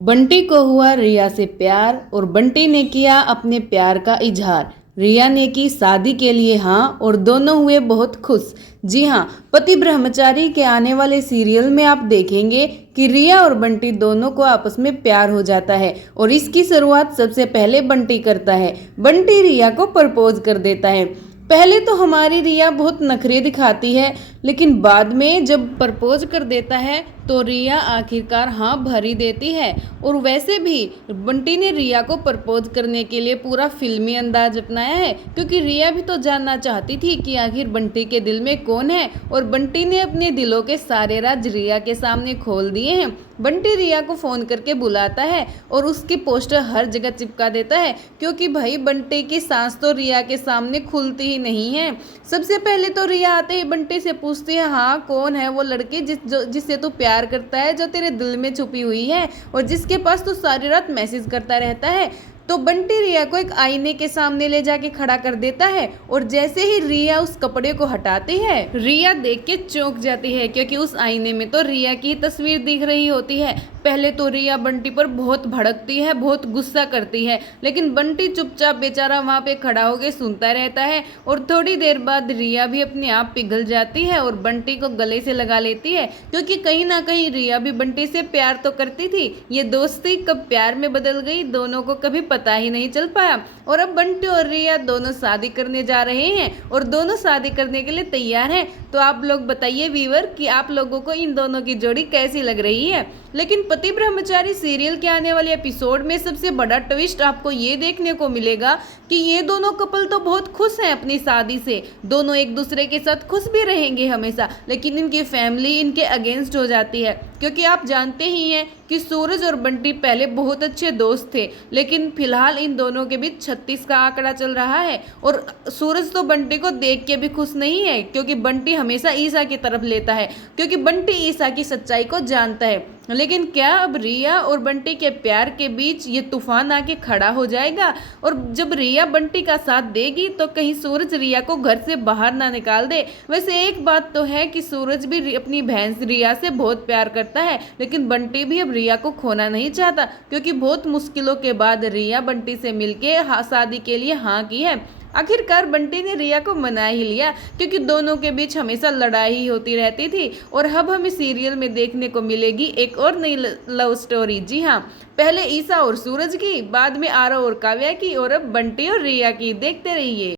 बंटी को हुआ रिया से प्यार और बंटी ने किया अपने प्यार का इजहार। रिया ने की शादी के लिए हाँ और दोनों हुए बहुत खुश। जी हाँ, पति ब्रह्मचारी के आने वाले सीरियल में आप देखेंगे कि रिया और बंटी दोनों को आपस में प्यार हो जाता है और इसकी शुरुआत सबसे पहले बंटी करता है। बंटी रिया को प्रपोज कर देता है। पहले तो हमारी रिया बहुत नखरे दिखाती है, लेकिन बाद में जब प्रपोज कर देता है तो रिया आखिरकार हाँ भर ही देती है। और वैसे भी बंटी ने रिया को प्रपोज करने के लिए पूरा फिल्मी अंदाज अपनाया है, क्योंकि रिया भी तो जानना चाहती थी कि आखिर बंटी के दिल में कौन है। और बंटी ने अपने दिलों के सारे राज रिया के सामने खोल दिए हैं। बंटी रिया को फोन करके बुलाता है और उसके पोस्टर हर जगह चिपका देता है, क्योंकि भाई बंटी की सांस तो रिया के सामने खुलती ही नहीं है। सबसे पहले तो रिया आते ही बंटी से पूछती है, हाँ कौन है वो लड़की जिससे तू प्यार करता है, जो तेरे दिल में छुपी हुई है और जिसके पास तू सारी रात मैसेज करता रहता है। तो बंटी रिया को एक आईने के सामने ले जाके खड़ा कर देता है और जैसे ही रिया उस कपड़े को हटाती है, रिया देख के चौंक जाती है, क्योंकि उस आईने में तो रिया की तस्वीर दिख रही होती है। पहले तो रिया बंटी पर बहुत भड़कती है, बहुत गुस्सा करती है, लेकिन बंटी चुपचाप बेचारा वहां पे खड़ा होकर सुनता रहता है। और थोड़ी देर बाद रिया भी अपने आप पिघल जाती है और बंटी को गले से लगा लेती है, क्योंकि कहीं ना कहीं रिया भी बंटी से प्यार तो करती थी। ये दोस्ती कब प्यार में बदल गई, दोनों को कभी पता ही नहीं चल पाया। और अब बंटी और रिया दोनों शादी करने जा रहे हैं और दोनों शादी करने के लिए तैयार हैं। तो आप लोग बताइए व्यूअर कि आप लोगों को इन दोनों की जोड़ी कैसी लग रही है। लेकिन पति ब्रह्मचारी सीरियल के आने वाले एपिसोड में सबसे बड़ा ट्विस्ट आपको ये देखने को मिलेगा कि ये दोनों कपल तो बहुत खुश हैं अपनी शादी से, दोनों एक दूसरे के साथ खुश भी रहेंगे हमेशा, लेकिन इनकी फैमिली इनके अगेंस्ट हो जाती है। क्योंकि आप जानते ही हैं कि सूरज और बंटी पहले बहुत अच्छे दोस्त थे, लेकिन फिलहाल इन दोनों के बीच 36 का आंकड़ा चल रहा है। और सूरज तो बंटी को देख के भी खुश नहीं है, क्योंकि बंटी हमेशा ईसा की तरफ लेता है, क्योंकि बंटी ईसा की सच्चाई को जानता है। लेकिन क्या अब रिया और बंटी के प्यार के बीच ये तूफान आके खड़ा हो जाएगा? और जब रिया बंटी का साथ देगी तो कहीं सूरज रिया को घर से बाहर ना निकाल दे। वैसे एक बात तो है कि सूरज भी अपनी बहन रिया से बहुत प्यार करता है, लेकिन बंटी भी अब रिया को खोना नहीं चाहता, क्योंकि बहुत मुश्किलों के बाद रिया बंटी से मिलके शादी के लिए हाँ की है। आखिरकार बंटी ने रिया को मना ही लिया, क्योंकि दोनों के बीच हमेशा लड़ाई ही होती रहती थी। और अब हमें सीरियल में देखने को मिलेगी एक और नई लव स्टोरी। जी हाँ, पहले ईसा और सूरज की, बाद में आरव और काव्या की, और अब बंटी और रिया की। देखते रहिए।